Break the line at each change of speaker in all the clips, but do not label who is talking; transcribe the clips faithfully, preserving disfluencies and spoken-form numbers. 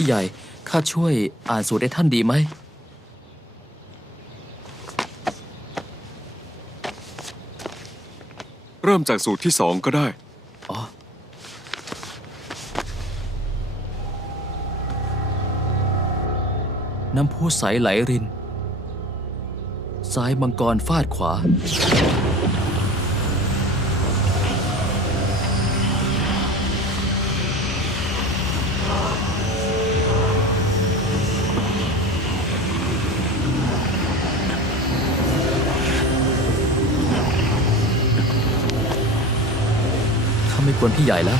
พี่ใหญ่ข้าช่วยอ่านสูตรให้ท่านดีไหม
เริ่มจากสูตรที่สองก็ได้
อ๋อน้ำพุใสไหลรินซ้ายมังกรฟาดขวาข้าไม่ควรพี่ใหญ่แล้ว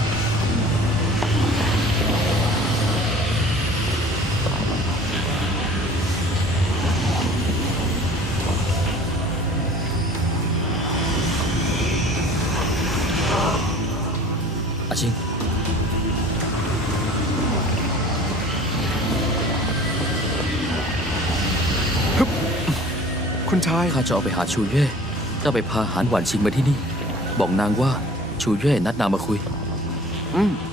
อาชิง
คุณชาย
ข้าจะเอาไปหาชูเย่เจ้าไปพาหานหวานชิงมาที่นี่บอกนางว่าชูเย่นัดนางมาคุย
อืม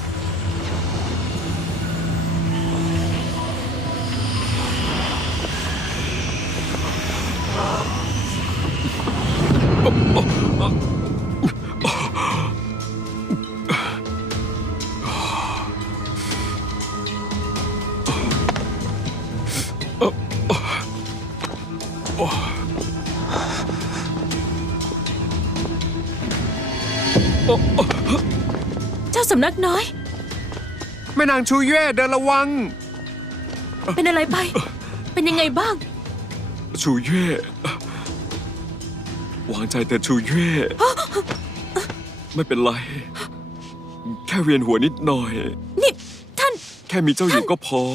เจ้าสำนักน้อย
แม่นางชูเย่เดินระวัง
เป็นอะไรไป เป็นยังไงบ้าง
ชูเย่วางใจเถอะชูเย่ไม่เป็นไร แค่เวียนหัวนิดหน่อย
นี่ท่าน
แค่มีเจ้าอยู่ก็พอ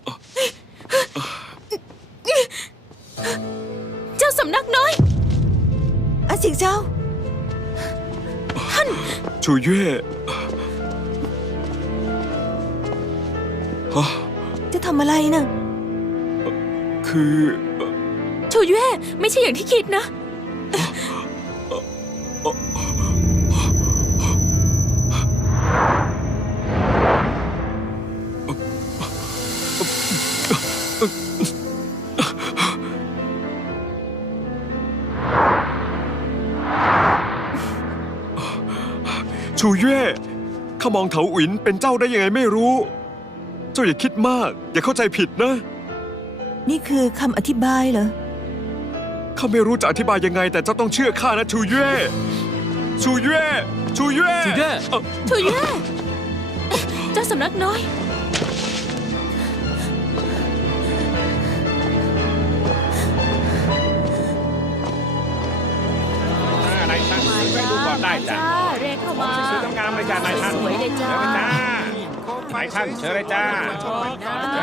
เจ้าสำนักน้อยอาสิงเจ้า
ชูเย่ฮะ
จะทำอะไรนะ
คือ
ชูเย่ไม่ใช่อย่างที่คิดนะ
ชูเย่ข้ามองเถาหวินเป็นเจ้าได้ยังไงไม่รู้ เจ้าอย่าคิดมาก อย่าเข้าใจผิดนะ
นี่คือคำอธิบายเหรอ
ข้าไม่รู้จะอธิบายยังไง แต่เจ้าต้องเชื่อข้านะชูเย่ชูเย่ชูเย่
ชูเย่
เอ่อ
ชูเย่เจ้าสำนักน้อย
นายช่างซื้อไปดูก่อนได้จ้ะ
เรียกเข้ามา
ซื้องามๆเลยจ้ะนายช่าง
สวยเลยจ้า
เชิญเลยจ้า นายช่างเชิญเลยจ้า